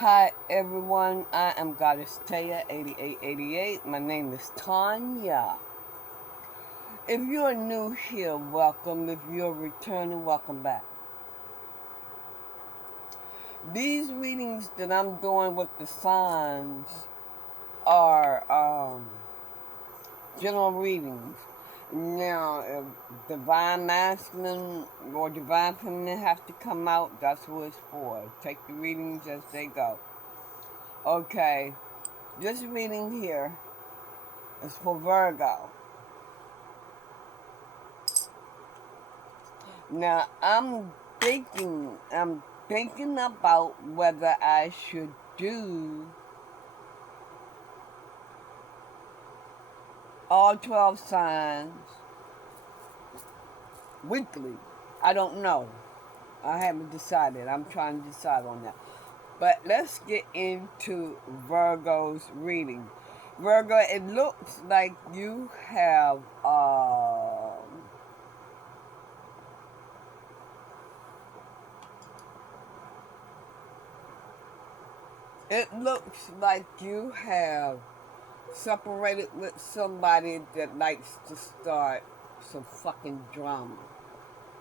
Hi everyone, I am Goddess Taya 8888. My name is Tanya. If you are new here, welcome. If you're returning, welcome back. These readings that I'm doing with the signs are general readings. Now, if divine masculine or divine feminine have to come out, that's who it's for. Take the readings as they go. Okay, this reading here is for Virgo. Now I'm thinking about whether I should do all 12 signs weekly. I don't know. I haven't decided. I'm trying to decide on that. But let's get into Virgo's reading. Virgo, it looks like you have separated with somebody that likes to start some fucking drama.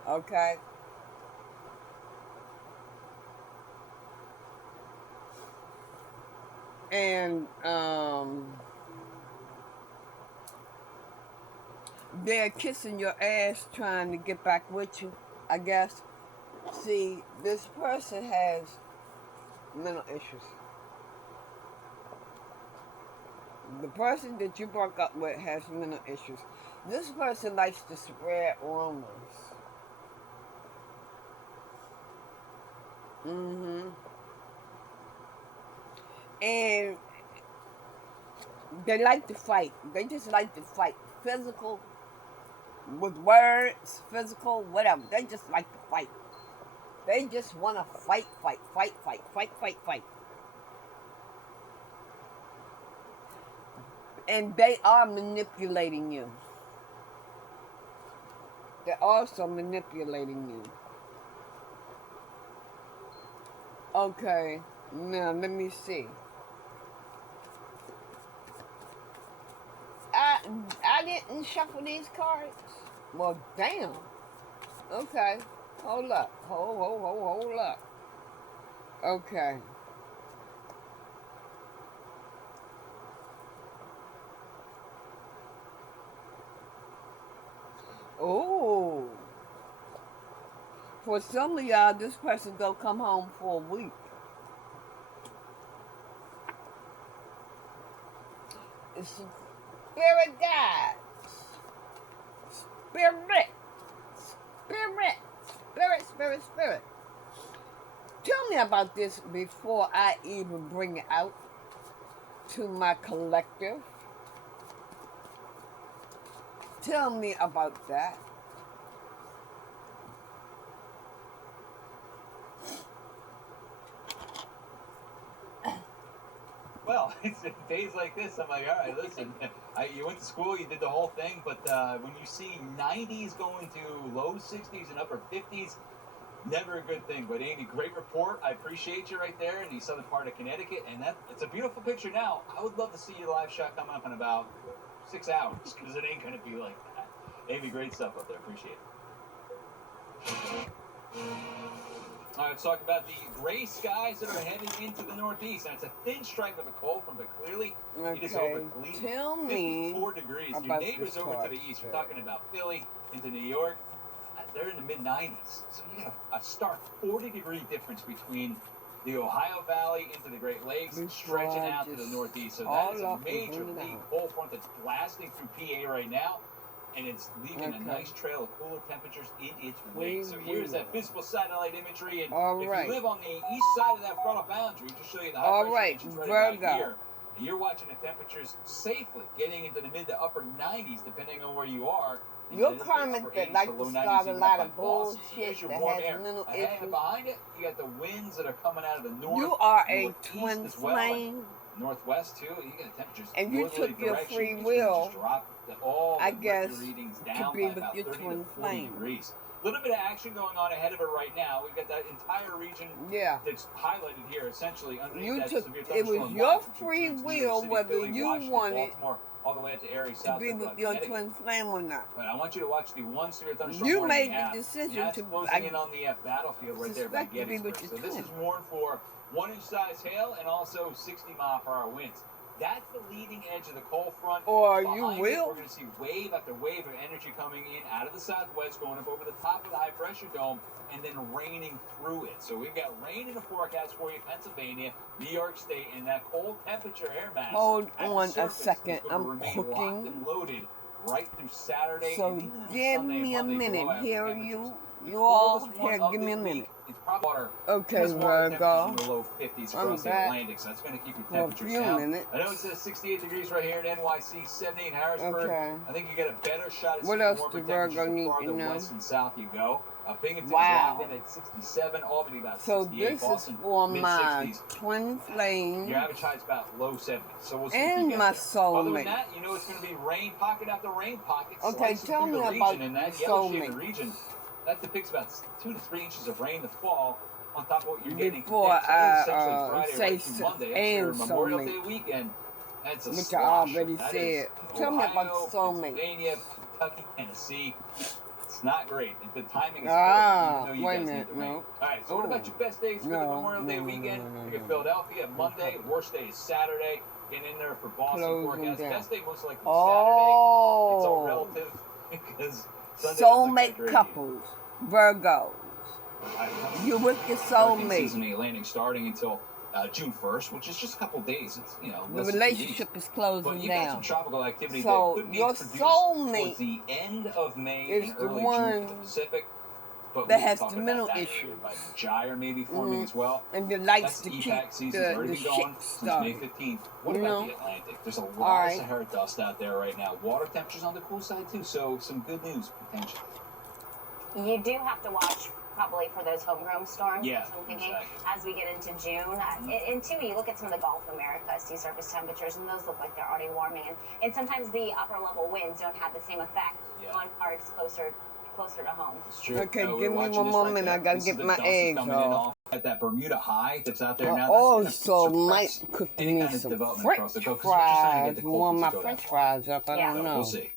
Okay? And they're kissing your ass trying to get back with you, I guess. See, this person has mental issues. The person that you broke up with has mental issues. This person likes to spread rumors. Mm-hmm. And they like to fight. They just like to fight. Physical, with words, physical, whatever. They just like to fight. They just want to fight, fight, fight, fight, fight, fight, fight. And they are manipulating you. They're also manipulating you. Okay, now let me see. I I didn't shuffle these cards. Well, damn. Okay, hold up, hold up. Okay. Oh, for some of y'all, this person don't come home for a week. It's spirit guides. Spirit. Spirit. Spirit, spirit, spirit. Tell me about this before I even bring it out to my collective. Tell me about that. Well, it's days like this. I'm like, all right, listen. You went to school, you did the whole thing, but when you see 90s going to low 60s and upper 50s, never a good thing. But Amy, great report. I appreciate you right there in the southern part of Connecticut, and it's a beautiful picture. Now, I would love to see your live shot coming up in about 6 hours because it ain't gonna be like that. Amy, great stuff up there. Appreciate it. All right, let's talk about the gray skies that are heading into the northeast. And it's a thin stripe of a cold from the clearly. It is over Cleveland. Tell me 54 degrees. Your about neighbors this over card. to the east. We're talking about Philly into New York. They're in the mid 90s. So you got a stark 40-degree difference between the Ohio Valley into the Great Lakes, stretching out to the northeast. So that is a major league cold front that's blasting through PA right now. And it's leaving a nice trail of cooler temperatures in its wake. So here's that visible satellite imagery. And if you live on the east side of that frontal boundary, just show you the high pressure conditions right about here. And you're watching the temperatures safely getting into the mid to upper 90s, depending on where you are. You're karmic that like to start a lot of bullshit that has mental issues. And behind it, you got the winds that are coming out of the north. You are a twin flame. Northwest too. You got temperatures. And you took your free will, I guess, to be with your twin flame. little bit of action going on ahead of it right now. We've got that entire region that's highlighted here, essentially underneath that severe it was thunderstorm your watch, which free includes New will York City, whether Philly, you Washington, wanted Baltimore, all the way up to Erie, to South be with your twin flame or not. But I want you to watch the one severe thunderstorm You warning made the decision that's to closing in on the battlefield right there by suspect to be with Gettysburg. your So this twin. is warned for 1-inch size hail and also 60-mile-per-hour winds. That's the leading edge of the cold front. Or Behind you it, will. we're going to see wave after wave of energy coming in out of the southwest, going up over the top of the high-pressure dome, and then raining through it. So we've got rain in the forecast for you, Pennsylvania, New York State, and that cold temperature air mass. Hold on a second. I'm Locked cooking. and loaded right through Saturday. So and even into give Sunday, me a Monday, minute. below average Here temperatures. you all. Coldest one Here, of give me this a minute. week, it's probably water. Okay, There's water Virgo. temperatures in the low 50s I'm across the back Atlantic, so that's going to keep your for a temperatures few down. minutes. I know it says 68 degrees right here in NYC, 78 in Harrisburg. Okay. I think you get a better shot at What seeing else warmer do Virgo temperatures need the to farther know? west and south you go. Binghamton's Wow. locked in at 67, Albany about So 68, this Boston is for my mid-60s. twin flame Your average high's about low 70s, so we'll see and if you get my there. Other than soulmate. that, you know it's going to be rain pocket after rain pocket. Okay, slicing tell through me the about region, and that the yellow shaded soulmate. region, that depicts about 2 to 3 inches of rain to fall on top of what you're getting Before today. So it's I essentially Friday say right through Monday. That's your and Memorial soulmate, Day weekend. That's a which I slosher. already That said. is Tell me about Ohio, the soulmate. Pennsylvania, Kentucky, Tennessee. It's not great. The timing is Ah, perfect, even though wait a you guys minute, need the rain. no. All right, so what about your best days for the Memorial Day weekend? You got Philadelphia, Monday. Worst day is Saturday. Getting in there for Boston Closing forecast. down. Best day most likely Saturday. It's all relative because Sunday doesn't look that Soulmate great. couples, Virgos. You with your Hurricane soulmate. season in the Atlantic starting until June 1st, which is just a couple days. It's The less than 2 relationship weeks. is But closing you got some down. tropical activity So that could be your produced soulmate towards the end of May is and the early June one for the Pacific. But that we can has talk the about mental that issue. area by the gyre maybe forming as well. And that likes That's to keep EPAC season's the already been shit going since May started. 15th. What You about know? the Atlantic? There's a lot of Alright. Sahara dust out there right now. Water temperatures on the cool side too, so some good news potentially. You do have to watch probably for those homegrown storms. Yeah, So I'm thinking exactly. as we get into June. And too, you look at some of the Gulf of America sea surface temperatures, and those look like they're already warming. And sometimes the upper level winds don't have the same effect on parts closer to home. It's true. Okay, we're give me watching one this more right minute. there. I gotta This get is the my dust that's eggs coming in off. off at that Bermuda high that's out there now. Oh, That's so gonna might suppress cook any me kind of some development French across the coast, 'cause we're just trying to fries. get the Warm cold my front to go French that far. fries up. I Yeah. don't know. We'll see.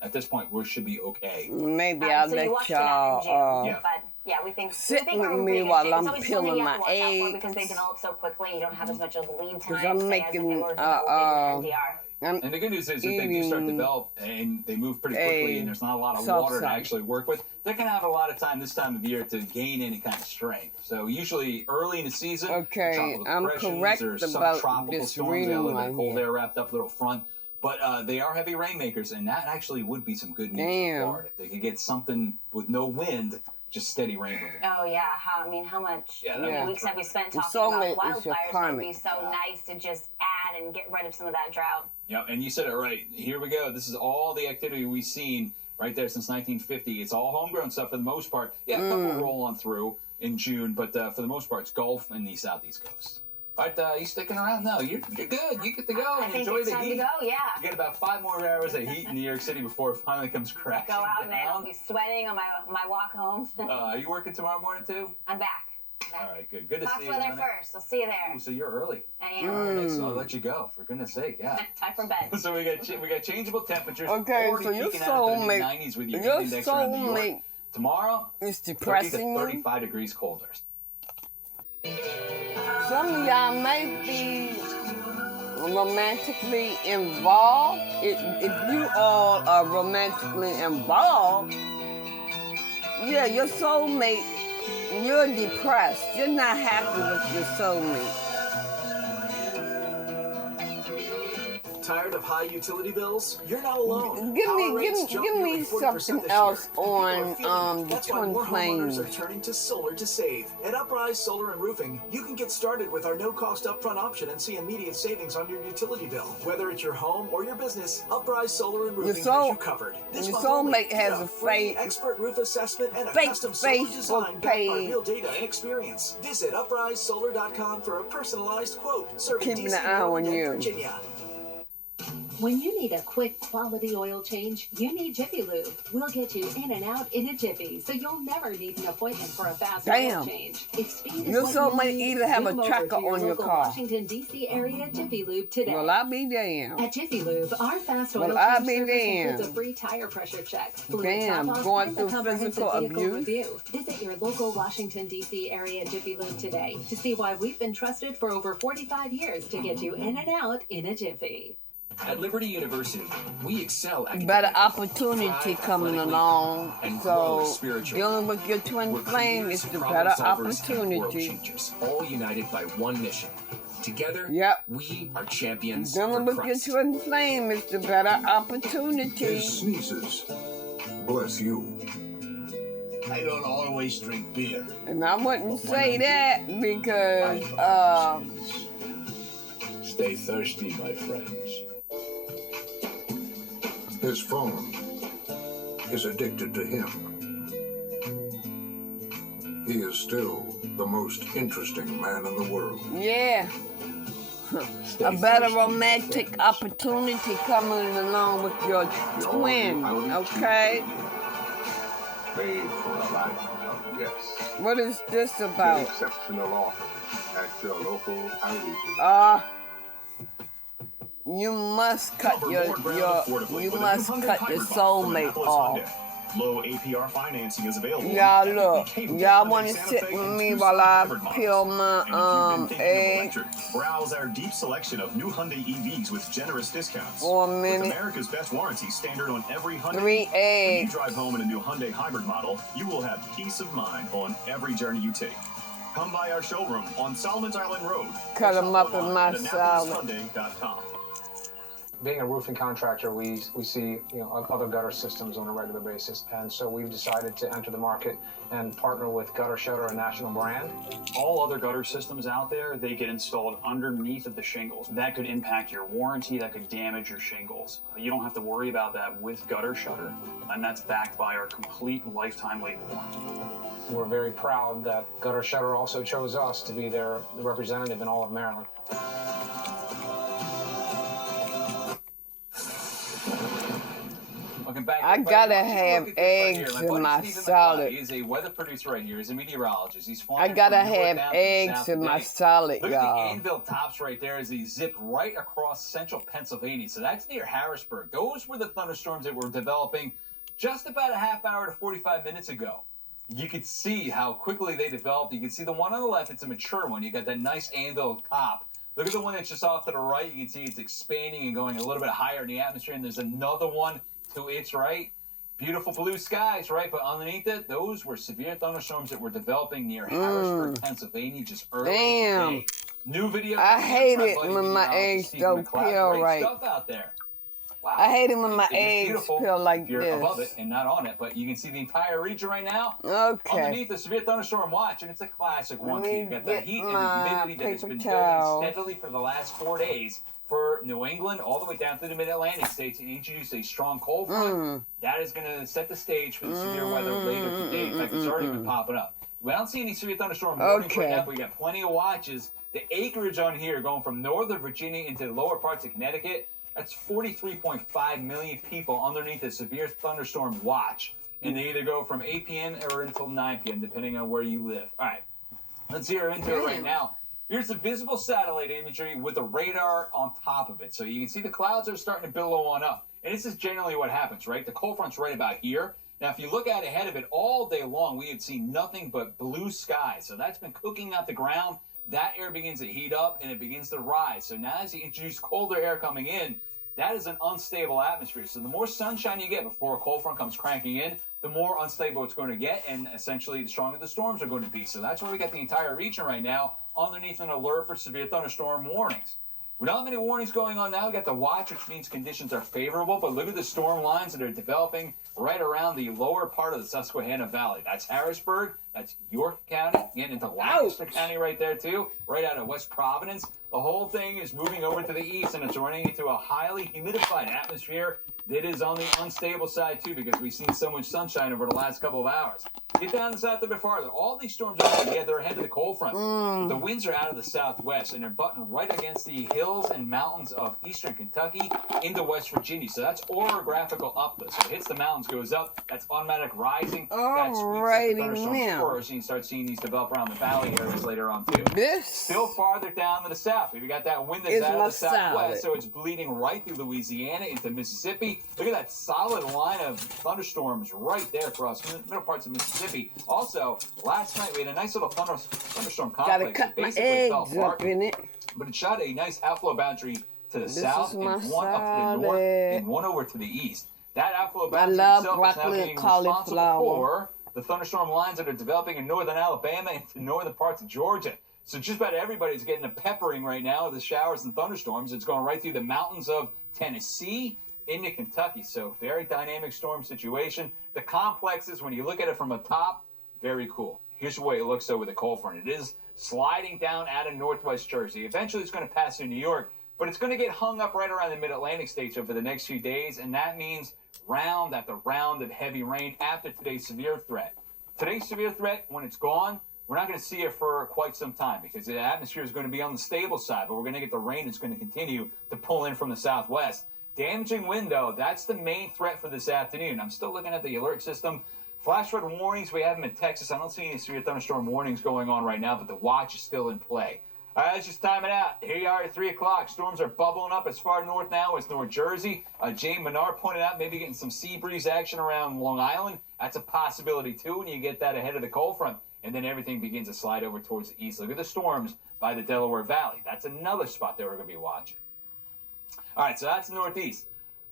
At this point, we should be okay. Maybe I'll So you let watch for that in June. y'all Yeah. But yeah, we think sit we think with we're in me pretty good while shape. It's I'm always something peeling you my have to watch out for because they eggs. develop so quickly. You don't have as much of lead time. 'Cause I'm say, as if making, it were developing in NDR. I'm And the good news is if they do start to eating develop and they move pretty quickly a and there's not a lot of salsa. water to actually work with, they're going to have a lot of time this time of year to gain any kind of strength. So usually early in the season, Okay, tropical I'm depressions correct or about subtropical this storms, they reading have a little bit right of cold here. air wrapped up little front. But they are heavy rainmakers, and that actually would be some good news Damn. for Florida. If they could get something with no wind, just steady rain moving. Oh yeah, how much Yeah, many Yeah. weeks have we spent The talking soulmate about is your wildfires? It would karmic. be so nice to just add and get rid of some of that drought. Yeah, and you said it right. Here we go. This is all the activity we've seen right there since 1950. It's all homegrown stuff for the most part. Yeah, a couple roll on through in June, but for the most part, it's Gulf and the southeast coast. All right, you sticking around? No, you're good. You get to go I and think enjoy it's the time heat. to go. Yeah. You get about 5 more hours of heat in New York City before it finally comes crashing Go out and I'll down. be sweating on my walk home. Are you working tomorrow morning too? I'm back. All right, good. Good to Fox see you. weather honey. first. I'll see you there. Ooh, so you're early. I am. All right, so I'll let you go. For goodness sake, yeah. Time for bed. So we got changeable temperatures. Okay, already so your peaking out into the soulmate, mid-90s with your your heat index around New York. soulmate Tomorrow, is 30 to depressing you. 35 degrees colder. Some of y'all may be romantically involved. If you all are romantically involved, yeah, your soulmate, you're depressed. You're not happy with your soulmate. Tired of high utility bills? You're not alone. Give Power me rates jumped nearly something 40% this else year, and people are on feeling it. the That's why twin more homeowners flames. are turning to solar to save. At Uprise Solar and Roofing, you can get started with our no-cost upfront option and see immediate savings on your utility bill. Whether it's your home or your business, Uprise Solar and Roofing has you covered. This your month only, soulmate has get a free fake- expert roof assessment and a fake custom solar Facebook design backed by page. real data and experience. Visit uprisesolar.com for a personalized quote. Serving Keeping DC, an eye on Maryland, and you. Virginia. When you need a quick, quality oil change, you need Jiffy Lube. We'll get you in and out in a jiffy, so you'll never need an appointment for a fast oil change. If speed is You what so you might need, either have a zoom over tracker to your on your local car. Washington, D.C. area Jiffy Lube today. Well, I'll be damned. At Jiffy Lube, our fast oil Well, I'll change be service damned. includes a free tire pressure check, fluid Damn, top-off, going and through a comprehensive physical vehicle abuse. review. Visit your local Washington, D.C. area Jiffy Lube today to see why we've been trusted for over 45 years to get you in and out in a jiffy. At Liberty University, we excel at Better opportunity coming along. and So spiritually. dealing with your twin We're flame creators, is the problem better solvers, and world opportunity. changers, all united by one mission. Together, Yep. we are champions Dealing for with your Christ. twin flame is the better opportunity. His sneezes. Bless you. I don't always drink beer. And I wouldn't say that because Stay thirsty, my friends. His phone is addicted to him. He is still the most interesting man in the world. yeah. A better romantic opportunity coming along with your twin, okay? Made for a life of guests. What is this Get about? exceptional offers at your local Aldi. You must cut Cover your more ground affordably you with a must new Hyundai cut your hybrid model from soulmate Annapolis off. Hyundai. Low APR financing is available. Y'all on look, capable y'all Hyundai want to Santa sit Fe with and me Tucson while I hybrid models. peel And my if you've been thinking of egg electric, browse our deep selection of new Hyundai EVs with generous discounts. for a With minute. America's best warranty standard on every Hyundai. 3 When you eggs. drive home in a new Hyundai hybrid model, you will have peace of mind on every journey you take. Come by our showroom on Solomon's Island Road. Cut or 'em shop up in online my at salad. AnnapolisHyundai.com. Being a roofing contractor, we see other gutter systems on a regular basis, and so we've decided to enter the market and partner with Gutter Shutter, a national brand. All other gutter systems out there, they get installed underneath of the shingles. That could impact your warranty, that could damage your shingles. You don't have to worry about that with Gutter Shutter, and that's backed by our complete lifetime labor warranty. We're very proud that Gutter Shutter also chose us to be their representative in all of Maryland. Welcome back. I gotta have Look at this eggs right in here. my Stephen salad. McCloud, He's a weather producer right here. He's a meteorologist. He's I flying gotta from Newark have down to eggs South in my today. salad, Look at the y'all. anvil tops right there as he zipped right across central Pennsylvania. So that's near Harrisburg. Those were the thunderstorms that were developing just about a half hour to 45 minutes ago. You could see how quickly they developed. You can see the one on the left, it's a mature one. You got that nice anvil top. Look at the one that's just off to the right. You can see it's expanding and going a little bit higher in the atmosphere. And there's another one to its right. Beautiful blue skies, right? But underneath it, those were severe thunderstorms that were developing near Harrisburg, Pennsylvania, just early today. New video. I hate it buddy when my meteorologist eggs Stephen don't McCloud. peel Great right. stuff out there. Wow. I hate it when my It's just eggs beautiful peel like if you're this. above it and not on it, but you can see the entire region right now. Okay. Underneath the severe thunderstorm watch, and it's a classic one. Let So me you've got the get heat and the my humidity that has paper been towel. building steadily for the last 4 days for New England, all the way down to the Mid-Atlantic states, and introduce a strong cold front. That is going to set the stage for the severe weather later today. In fact, it's already been popping up. We don't see any severe thunderstorm warnings right now, but we got plenty of watches. The acreage on here going from northern Virginia into the lower parts of Connecticut, that's 43.5 million people underneath a severe thunderstorm watch. And they either go from 8 p.m. or until 9 p.m., depending on where you live. All right, let's zero into it right now. Here's the visible satellite imagery with the radar on top of it. So you can see the clouds are starting to billow on up. And this is generally what happens, right? The cold front's right about here. Now, if you look out ahead of it all day long, we had seen nothing but blue skies. So that's been cooking out the ground. That air begins to heat up and it begins to rise. So now as you introduce colder air coming in, that is an unstable atmosphere. So the more sunshine you get before a cold front comes cranking in, the more unstable it's going to get, and essentially the stronger the storms are going to be. So that's why we got the entire region right now underneath an alert for severe thunderstorm warnings. We don't have any warnings going on now. We got the watch, which means conditions are favorable, but look at the storm lines that are developing right around the lower part of the Susquehanna Valley. That's Harrisburg, that's York County, getting into Lancaster County right there too, right out of West Providence. The whole thing is moving over to the east, and it's running into a highly humidified atmosphere It is on the unstable side, too, because we've seen so much sunshine over the last couple of hours. Get down the south a bit farther. All these storms are they're ahead of the cold front. The winds are out of the southwest, and they're butting right against the hills and mountains of eastern Kentucky into West Virginia. So that's orographical uplift. So it hits the mountains, goes up. That's automatic rising. That's thunderstorms first, and you start seeing these develop around the valley areas later on, too. Still farther down to the south. We've got that wind that's out of the southwest, so it's bleeding right through Louisiana into Mississippi. Look at that solid line of thunderstorms right there across the middle parts of Mississippi. Also, last night we had a nice little thunderstorm complex. Gotta cut my eggs up in it. But it shot a nice outflow boundary to the south, and one up to the north, and one over to the east. That outflow boundary itself is now being responsible for the thunderstorm lines that are developing in northern Alabama and the northern parts of Georgia. So just about everybody's getting a peppering right now with the showers and thunderstorms. It's going right through the mountains of Tennessee into Kentucky. So very dynamic storm situation. The complexes, when you look at it from the top, very cool. Here's the way it looks, though, with the cold front. It is sliding down out of northwest Jersey. Eventually, it's going to pass through New York, but it's going to get hung up right around the mid-Atlantic states over the next few days, and that means round after round of heavy rain after today's severe threat. Today's severe threat, when it's gone, we're not going to see it for quite some time because the atmosphere is going to be on the stable side, but we're going to get the rain that's going to continue to pull in from the southwest. Damaging wind, though, that's the main threat for this afternoon. I'm still looking at the alert system. Flash flood warnings, we have them in Texas. I don't see any severe thunderstorm warnings going on right now, but the watch is still in play. All right, let's just time it out. Here you are at 3 o'clock. Storms are bubbling up as far north now as North Jersey. Jane Menard pointed out maybe getting some sea breeze action around Long Island. That's a possibility, too, when you get that ahead of the cold front. And then everything begins to slide over towards the east. Look at the storms by the Delaware Valley. That's another spot that we're going to be watching. All right, so that's the northeast.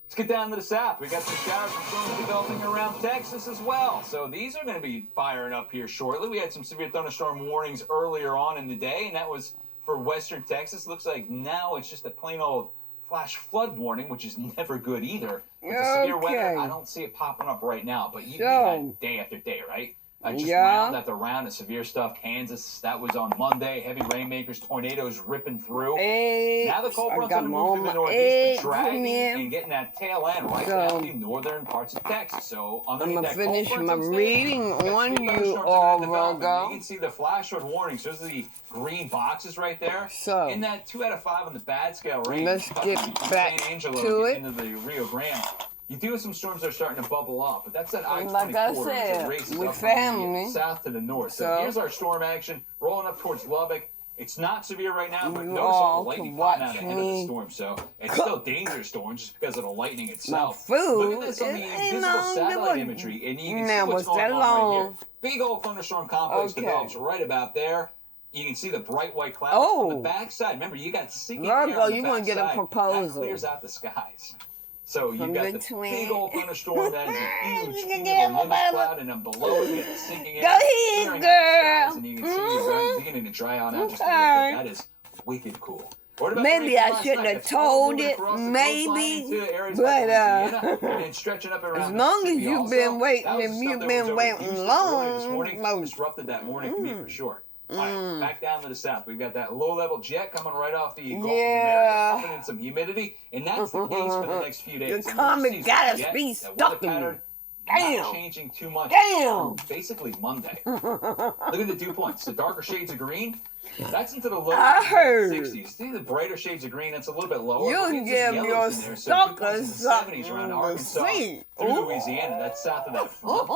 Let's get down to the south. We got some showers and storms developing around Texas as well. So these are going to be firing up here shortly. We had some severe thunderstorm warnings earlier on in the day, and that was for western Texas. Looks like now it's just a plain old flash flood warning, which is never good either. With the severe weather, I don't see it popping up right now, but you had day after day, right? Just round after round of severe stuff. Kansas, that was on Monday. Heavy rainmakers, tornadoes ripping through. Now the cold front's going to move to the northeast, but dragging and getting that tail end right down the northern parts of Texas. So underneath that cold front, finish my reading on you all, Virgo. You can see the flash flood warnings. Those are the green boxes right there. So in that 2 out of 5 on the bad scale range. Let's get back to it. Into the Rio Grande. You do have some storms that are starting to bubble up, but that's that I-24. Like I said, with family. South to the north. So here's our storm action rolling up towards Lubbock. It's not severe right now, but notice all the lightning popping out ahead of the storm. So it's still a dangerous storm just because of the lightning itself. Look at this on the invisible satellite imagery, and you can see what's going on right here. Big old thunderstorm complex develops right about there. You can see the bright white clouds on the backside. Remember, you got sinking air on the backside. You're going to get a proposal. That clears out the skies. So you got the big old thunderstorm that is a huge cumulonimbus cloud, and then below it you got the sinking air. Go ahead, girl. And you can see it's beginning to dry on out just a little bit. That is wicked cool. Maybe I shouldn't have told it, maybe, but and stretching up around as long as you've been waiting, if you've been waiting long, disrupted that morning for me for sure. All right, back down to the south. We've got that low-level jet coming right off the Gulf of America, pumping in some humidity, and that's the case for the next few days. The comet got us be stuck in pattern. Not changing too much. Basically Monday. Look at the dew points. The darker shades of green, that's into the low 60s. See the brighter shades of green, that's a little bit lower. You give your suckers something around to Arkansas see. Through Louisiana, that's south of that front.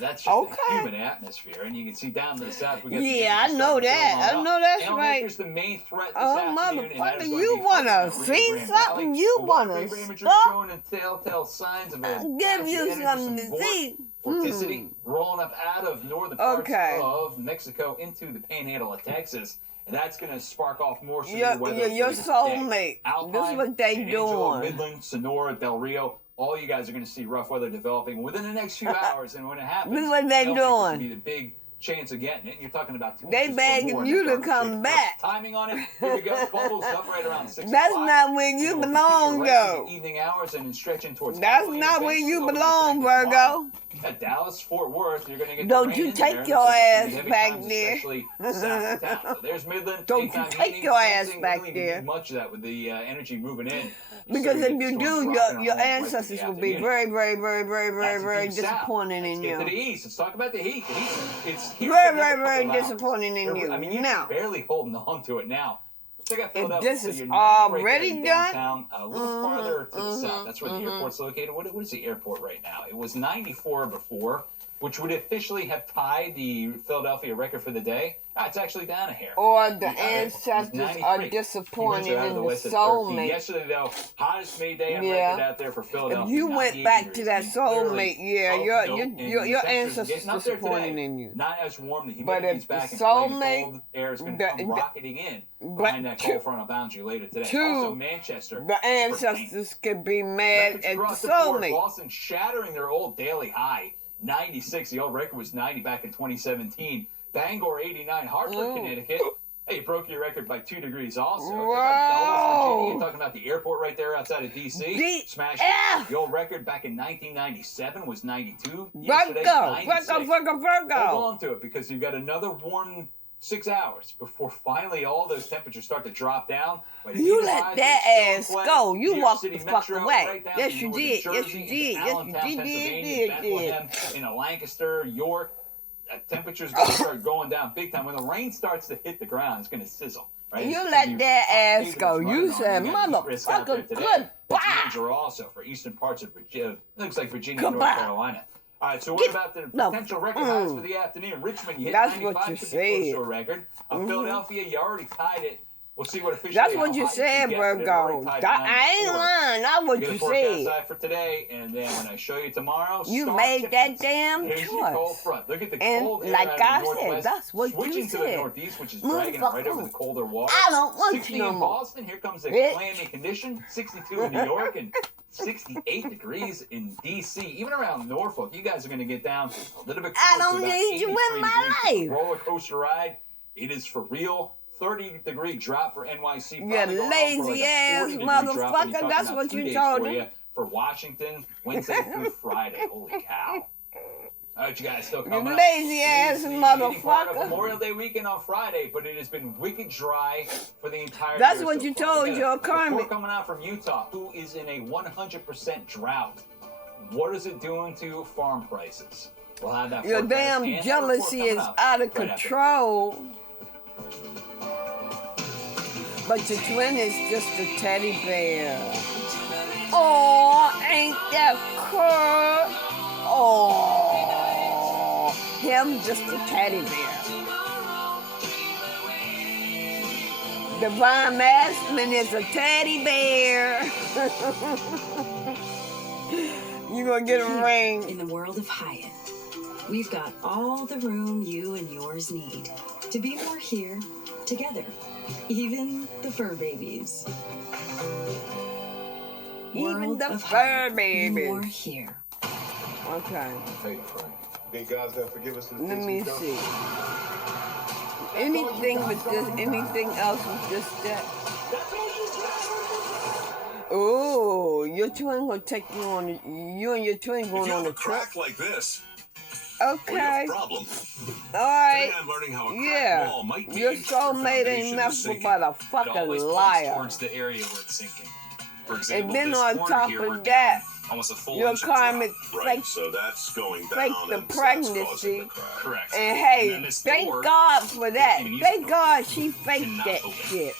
That's just a humid atmosphere, and you can see down to the south. We got I know that. I know that's right. Here's the main threat this afternoon, motherfucker, you want to see something? You want to stop? Showing the telltale signs of I'll give you something to see. Vorticity rolling up out of northern parts of Mexico into the panhandle of Texas. And that's going to spark off more severe weather. Your soulmate. Alpine, this is what they doing. Midland, Sonora, Del Rio. All you guys are going to see rough weather developing within the next few hours. And when it happens, this is what they doing. Be the big chance of getting it. You're talking about 2 They begging you to come back. Timing on it. Here we go. Bubbles up right around 6 That's o'clock. not where you belong, though. Evening hours and then stretching towards. That's not where you belong, Virgo. At Dallas, Fort Worth, you're going to get. Don't you take your ass back there. So there's Midland. Don't you take your ass back there. Much of that with the energy moving in. Because if you do, your ancestors will be very, very, very, very, very, very disappointed in you. Get to the east. Let's talk about the heat. It's very, very, very disappointing in you. I mean, you're barely holding on to it now. Check out If Philadelphia. this is already done, a little farther to the south. That's where the airport's located. What is the airport right now? It was 94 before, which would officially have tied the Philadelphia record for the day. It's actually down a hair. Or the ancestors are disappointed in the soulmate. Yesterday, though, hottest May day on record out there for Philadelphia. If you went back to that soulmate, your ancestors are disappointed in you. Not as warm. The humidity's back. The soulmate, cold air is going to come rocketing in behind that cold front. I'll bounce you later today. Also, Manchester. The ancestors could be mad at the soulmate. Boston shattering their old daily high. 96. The old record was 90 back in 2017. Bangor 89. Hartford, Connecticut. Hey, you broke your record by 2 degrees also. Wow. You're talking about the airport right there outside of D.C. Smashed it. The old record back in 1997 was 92. Virgo. Hold on to it because you've got another warm 6 hours before finally all those temperatures start to drop down. You let that ass go. You walked the fuck away. Yes, you did. Yes, you did. Yes, you did. In Lancaster, York, temperatures going to start going down big time. When the rain starts to hit the ground, it's going to sizzle. Right? You let that ass go. You said, motherfucker, goodbye. Also for eastern parts of Virginia, looks like Virginia and North Carolina. All right, so what about the potential record highs for the afternoon? Richmond, you hit 95, what you could said. be close to a record. Philadelphia, you already tied it. We'll see what officially. That's what you said, Virgo. I ain't lying. That's what you said. Outside for today, and then when I show you tomorrow, you made that damn choice. Cold front. Look at the and cold air like out of the I said, that's what switching you to said. the northeast, which is dragging it right over the colder water. I don't want 60 you no in more. Boston. Here comes the clammy condition. 62 in New York and 68 degrees in D.C. Even around Norfolk, you guys are going to get down a little bit closer. I don't need you in my life. Roller coaster ride. It is for real. 30-degree drop for NYC. You lazy ass motherfucker. That's what you told him. For Washington, Wednesday through Friday. Holy cow. All right, you guys still coming You lazy ass motherfucker. Memorial Day weekend on Friday, but it has been wicked dry for the entire That's year what so you far. told your karmic. Report coming out from Utah, who is in a 100% drought. What is it doing to farm prices? We'll have that. Your damn jealousy is out of control. But your twin is just a teddy bear. Oh, ain't that cool? Oh, him just a teddy bear. Divine Masculine is a teddy bear. You gonna get a ring. In the world of Hyatt, we've got all the room you and yours need to be more here together. Even the fur babies. Even the fur babies. More here. Okay. Hey, Frank. Think God's gonna forgive us? Let me see. Anything with this, anything else with this step? Oh, your twin gonna take you on. You and your twin going on a trip. Like this. Okay. Problem. All right. I'm learning how a yeah. wall might be Your soulmate ain't nothing but a fucking liar. Towards the area where it's sinking. For example, and then this on top here, of that, almost a full your inch of karmic drop. fake, Right, so that's going down fake the and pregnancy. The correct. And hey, and thank door, God for that. Thank God she faked that shit.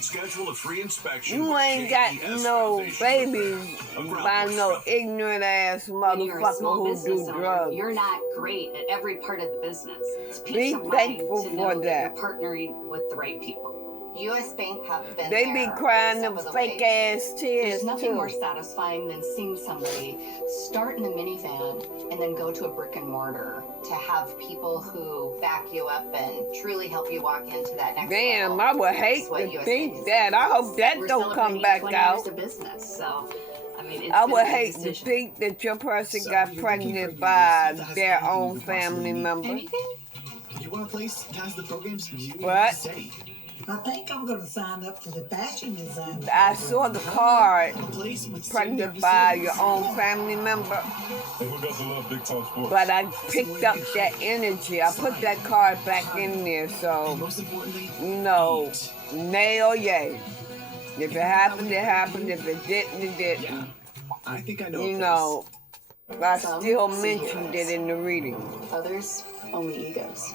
Schedule a free inspection. You ain't got no babies by no ignorant ass motherfucker who do drugs. You're not great at every part of the business. It's be thankful for that. You're partnering with the right people. U.S. Bank have been They be crying them fake ass tears There's nothing too. more satisfying than seeing somebody start in the minivan and then go to a brick and mortar to have people who back you up and truly help you walk into that next Damn, level. I would hate to think that. I hope that don't come back out. Years of business, so I mean, it's I been would a hate to decision. think that your person got pregnant by their own family member. Anything? You want a place that has the programs you need What? to say? I think I'm going to sign up for the fashion design. I saw the card printed by your own family member. And who doesn't love big time sports? But I picked up that energy. I put that card back in there, so, nay or yay. If it happened, it happened. If it didn't, it didn't. I think I know. I still mentioned it in the reading. Others, only egos.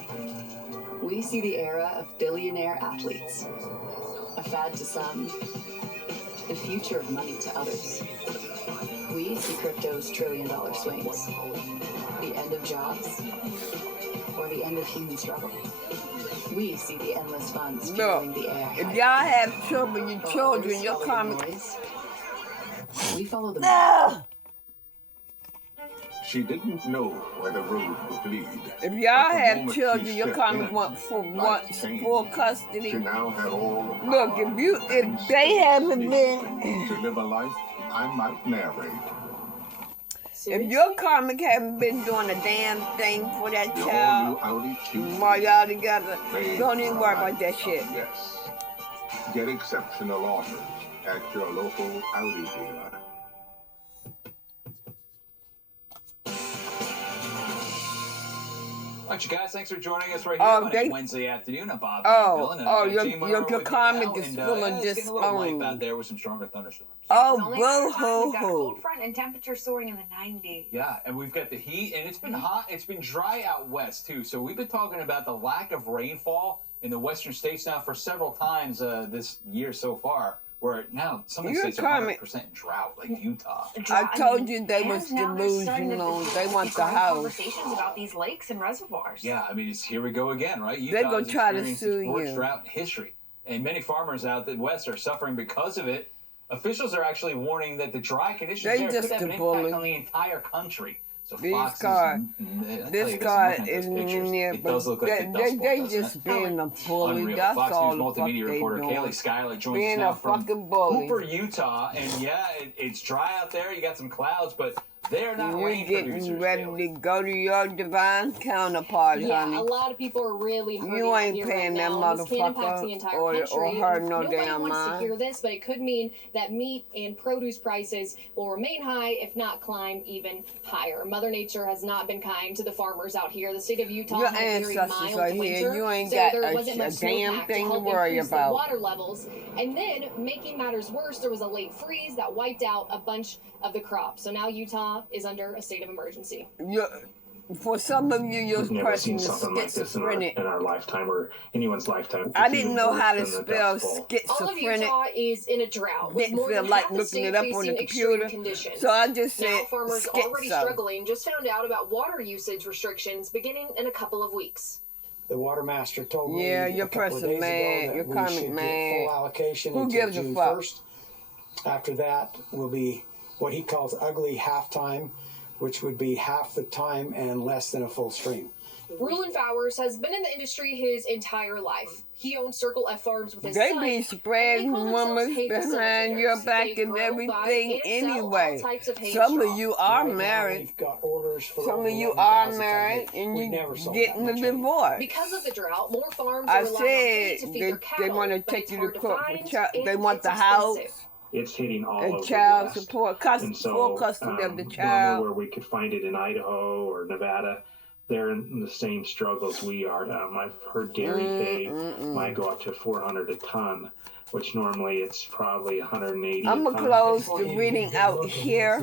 We see the era of billionaire athletes. A fad to some, the future of money to others. We see crypto's trillion-dollar swings. The end of jobs, or the end of human struggle. We see the endless funds fueling the air. If y'all have children, your karmic. We follow the She didn't know where the road would lead. If y'all have children, your karmic wants full custody. She now had all the Look, if they haven't been to live a life I might narrate. If your karmic haven't been doing a damn thing for that child while y'all together, don't even worry about that shit. Yes. Get exceptional offers at your local Audi dealer. All right, you guys, thanks for joining us right here on a Wednesday afternoon. I'm Bob. Your karmic is full of this. It's getting a little light out there with some stronger thunderstorms. Boo-hoo-hoo. Cold front and temperatures soaring in the 90s. Yeah, and we've got the heat, and it's been hot. It's been dry out west, too. So we've been talking about the lack of rainfall in the western states now for several times this year so far, where now some of the states are 100% drought, like Utah. I told you they was delusional. They want the house. Conversations about these lakes and reservoirs. Yeah, I mean, here we go again, right? They're going to try to sue the worst you. drought in history. And many farmers out the west are suffering because of it. Officials are actually warning that the dry conditions there could have an impact on the entire country. So this car isn't in there, but they just being a bully. That's Fox all News the fuck multimedia they reporter doing. Kaylee Schuyler joins Being us now a from fucking bully. Hooper, Utah, and yeah, it's dry out there. You got some clouds, but they're not rain producers. You're getting ready to go to your divine counterpart, honey. A lot of people are really hurting. You ain't paying that motherfucker or her no damn wants mind. to hear this, but it could mean that meat and produce prices will remain high, if not climb even higher. Mother Nature has not been kind to the farmers out here. The state of Utah Your had a very ancestors mild are winter, here. You ain't so got there wasn't a much damn snowpack thing to help worry increase about. the water levels. And then, making matters worse, there was a late freeze that wiped out a bunch of the crops. So now Utah is under a state of emergency. For some of you, your person is schizophrenic. In our lifetime or anyone's lifetime. I didn't know how to spell All of schizophrenic. Utah is in a drought. With Didn't more feel than like half the looking state it up on facing the extreme computer. conditions. So I just said now farmers already schizo. struggling just found out about water usage restrictions beginning in a couple of weeks. The water master told me your a couple of person days mad. ago Your that we karmic should mad. get full allocation Who until gives a June fuck? 1st. After that will be what he calls ugly halftime, which would be half the time and less than a full stream. Rulon Fowers has been in the industry his entire life. He owns Circle F Farms with his They son. be spreading rumors behind your back and everything anyway. Some of you are married. Some of you are married and you getting a divorce. Because of the drought, more farms I are relying on hay said to feed their they cattle, want to but take it's you hard to court find for child. and They want it's the house expensive. It's hitting all and over child the West. support, And so, full custody of the normally child. where we could find it in Idaho or Nevada, they're in the same struggles we are. I've heard dairy pay might go up to $400 a ton, which normally it's probably $180. I'm gonna close the reading out here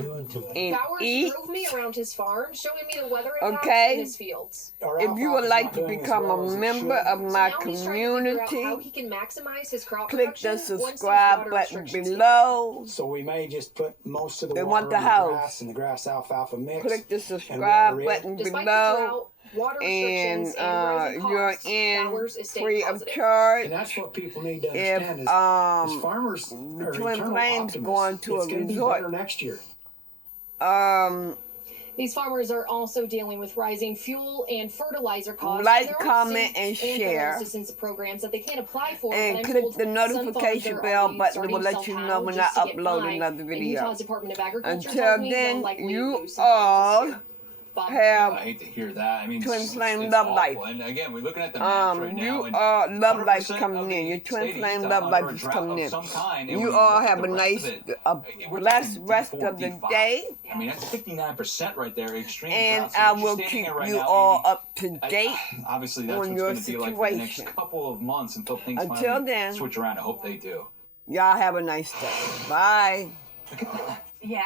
and Fowers eat. drove me around his farm, showing me the weather impacts Okay? in his fields. If you would like to become a member of my Now he's trying to figure out how community, he can maximize his crop click production the once these subscribe water button restrictions below. So we may just put most of the They water want the in house. grass and the grass alfalfa mix. Click the and subscribe water it. button Despite the below, drought, water and restrictions, and rising you're costs, in Fowers is staying free of positive. charge. And that's what people need to If understand is farmers are Twin eternal Plains optimists. going to It's a going to be resort. better next year. These farmers are also dealing with rising fuel and fertilizer costs. Like, There are comment, state and federal share. assistance programs that they can't apply for. And but I'm click told the some notification farms are bell already button that will starting let you know self-panel when I just to get upload by. another And video. Utah's Department of Agriculture Until tells me they'll then, likely you lose some farms this all year. have I hate to hear that. I mean, twin it's flame love awful. life. And again, we're looking at the maps right now. You And are love life 100% coming of in. Your the twin state of flame Utah love under life a is drought coming of in. some kind, and You when all look at have the a rest nice, of it, a we're blessed talking rest D4, of the D5. day. I mean, that's 59% right there. Extreme And drought. So I what you're will standing keep in right you now, all Amy, up to date obviously that's on what's your going to be like for the next situation. couple of months until things Until finally then, switch around. I hope they do. y'all have a nice day. Bye. Yeah.